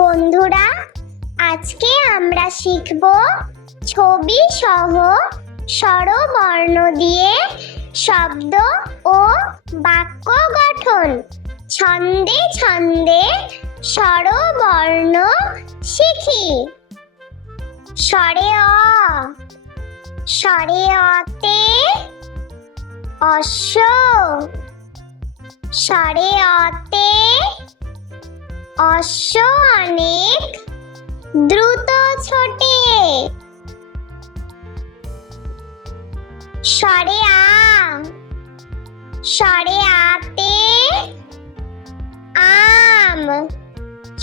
বন্ধুরা, আজকে আমরা শিখব ছবি সহ স্বরবর্ণ দিয়ে শব্দ ও বাক্য গঠন। ছন্দে ছন্দে স্বরবর্ণ শিখি। স্বরে অ, স্বরে অতে অশ্ব, স্বরে অতে অশ্ব অনেক দ্রুত ছোটে। স্বরে আ, স্বরে আতে আম,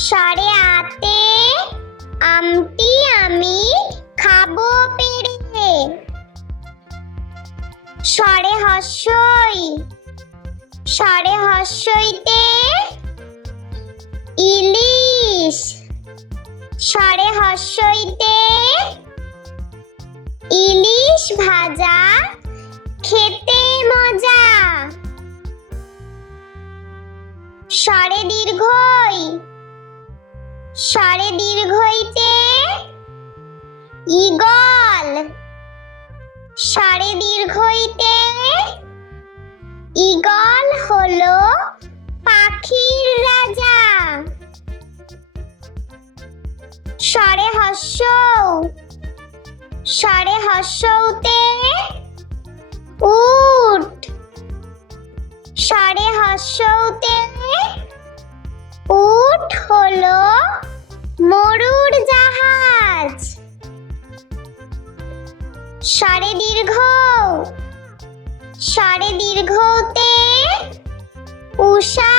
স্বরে আতে আমটি আমি খাবো পেড়ে। স্বরে হস্যই, স্বরে হস্যইতে ইলিশ, স্বরে হস্যইতে ইলিশ ভাজা খেতে মজা। স্বরে দীর্ঘই, স্বরে দীর্ঘইতে ঈগল, স্বরে দীর্ঘইতে ঈগল হলো পাখির রাজা। স্বরে হস্যৌ, স্বরে হস্যৌতে উট, স্বরে হস্যৌতে উট হলো মরুর জাহাজ। স্বরে দীর্ঘ, স্বরে দীর্ঘতে উষা,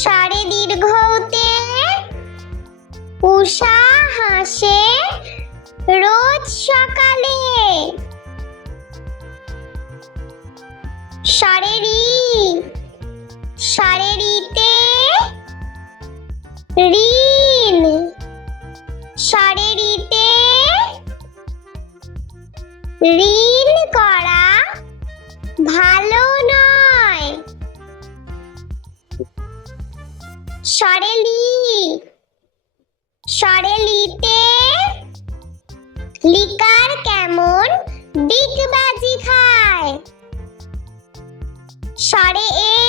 স্বরে দীর্ঘতে উষা হাসে রোজ সকালে। স্বরে রি, স্বরে রিতে ঋণ, স্বরে রিতে ঋণ করা ভালো নয়। স্বরে লি, স্বরে লিতে লিকার কেমন ডিগবাজি খায়। স্বরে এ,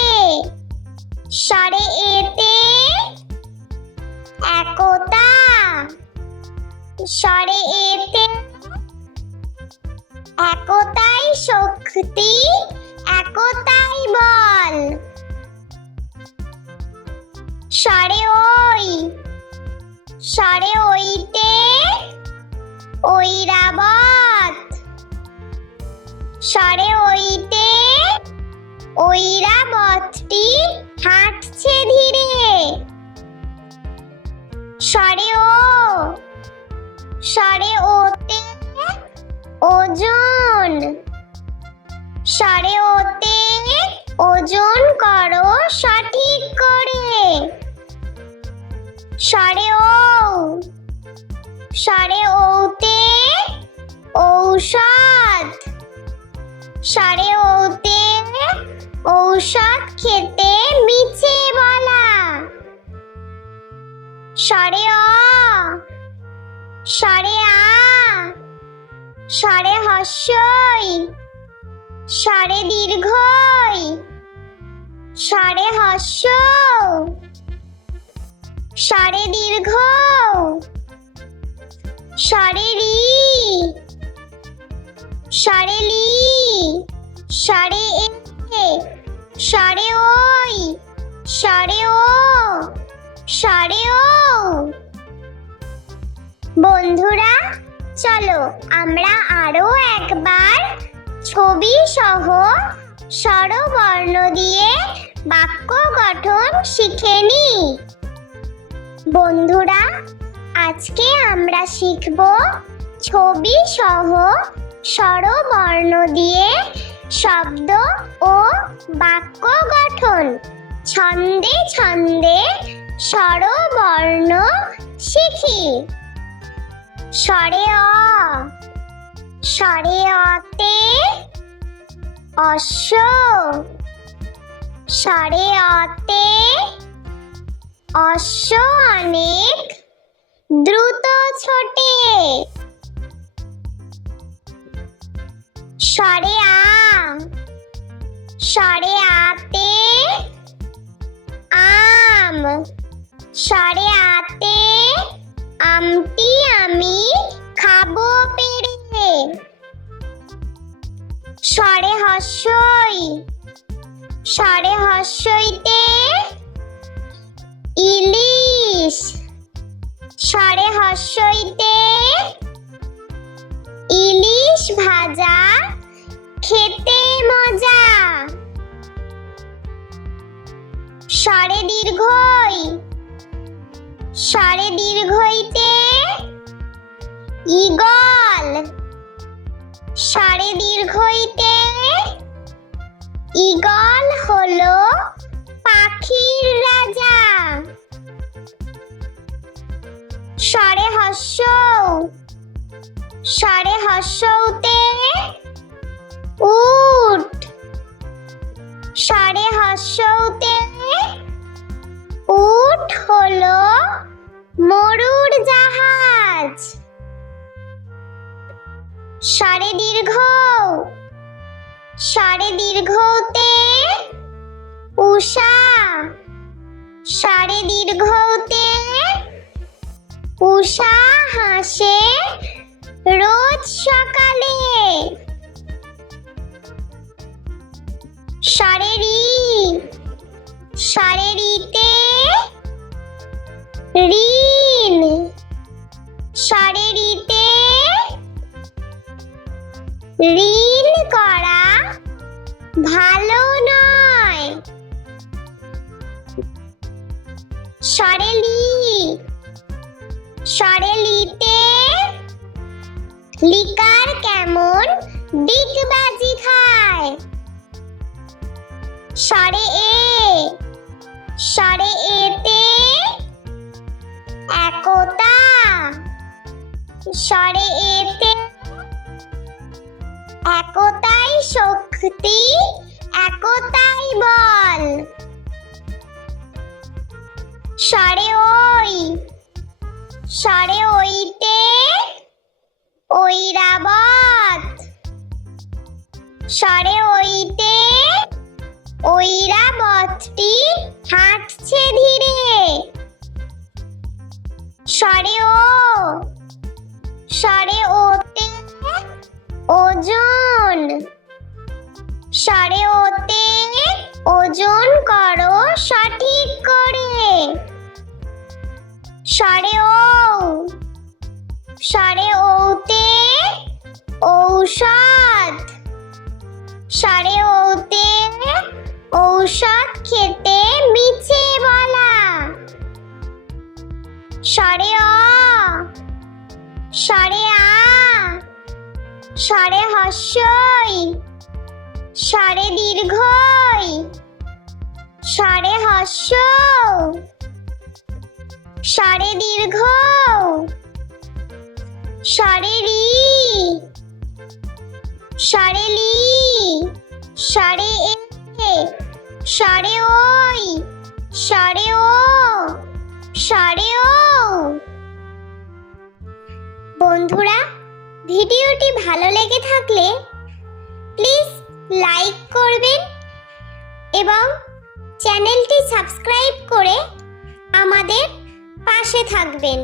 স্বরে এতে একতা, স্বরে এতে একতাই শক্তি, একতাই বল। স্বরে ওই, স্বরে ওইতে ঐরাবত, স্বরে ওইতে ঐরাবতটি হাঁটছে ধীরে। স্বরে ও, স্বরে ওতে ওজন, স্বরে ওতে ওজন করো সঠিক করে। স্বরে ও, স্বরে ওতে ঔষধ, স্বরে ওতে ঔষধ খেতে মিছে বলা। স্বরে অ, স্বরে আ, স্বরে হস্যই, স্বরে দীর্ঘই, স্বরে হস্য, স্বরে দীর্ঘ, স্বরে রি, স্বরে লি, স্বরে এ, স্বরে ওই, স্বরে ও, স্বরে ও। বন্ধুরা, চলো আমরা আরো একবার ছবি সহ স্বরবর্ণ দিয়ে বাক্য গঠন শিখে নিই। বন্ধুরা, আজকে আমরা শিখব ছবি সহ স্বরবর্ণ দিয়ে শব্দ ও বাক্য গঠন। ছন্দে ছন্দে স্বরবর্ণ শিখি। স্বরে অ, স্বরে অতে অশ্ব, স্বরে অতে অশ্ব অনেক দ্রুত ছোটে। স্বরে আ, স্বরে আতে আম, স্বরে আতে আমটি আমি খাবো পেড়ে। স্বরে হর্ষই, স্বরে হর্ষইতে ইলিশ, স্বরে হর্ষইতে ইলিশ ভাজা খেতে মজা। স্বরে দীর্ঘই, স্বরে দীর্ঘইতে ঈগল, স্বরে দীর্ঘইতে ঈগল হলো পাখির রাজা। স্বরে হর্ষৌ, স্বরে হর্ষৌতে উট, স্বরে হর্ষৌতে উট হলো মরুর জাহাজ। স্বরে দীর্ঘ, স্বরে দীর্ঘতে উষা, স্বরে দীর্ঘতে উষা হাসে রোজ সকালে। স্বরে রি, স্বরে রিতে ঋণ, স্বরে রিতে ঋণ করা ভালো নয়। স্বরে লি, স্বরে লিতে লিকার কেমন ডিগবাজি খায়। স্বরে এ, স্বরে এতে একতা, স্বরে এতে একতাই শক্তি, একতাই বল। স্বরে ওই, স্বরে ওইতে ঐরাবত, স্বরে ওইতে ঐরাবতটি হাঁটছে ধীরে। স্বরে ও, স্বরে ওতে ওজন, স্বরে ওতে ওজন করো সঠিক করে। স্বরে ও, স্বরে ওতে ঔষধ, স্বরে ওতে ঔষধ খেতে মিছে বলা। স্বরে অ, স্বরে আ, স্বরে হর্ষই, স্বরে দীর্ঘই, স্বরে হর্ষৌ, স্বরে দীর্ঘ, স্বরে রি, স্বরে লি, স্বরে এ, স্বরে ওই, স্বরে ও, স্বরে ও। বন্ধুরা, ভিডিওটি ভালো লেগে থাকলে প্লিজ লাইক করবেন এবং চ্যানেলটি সাবস্ক্রাইব করে আমাদের পাশে থাকবেন।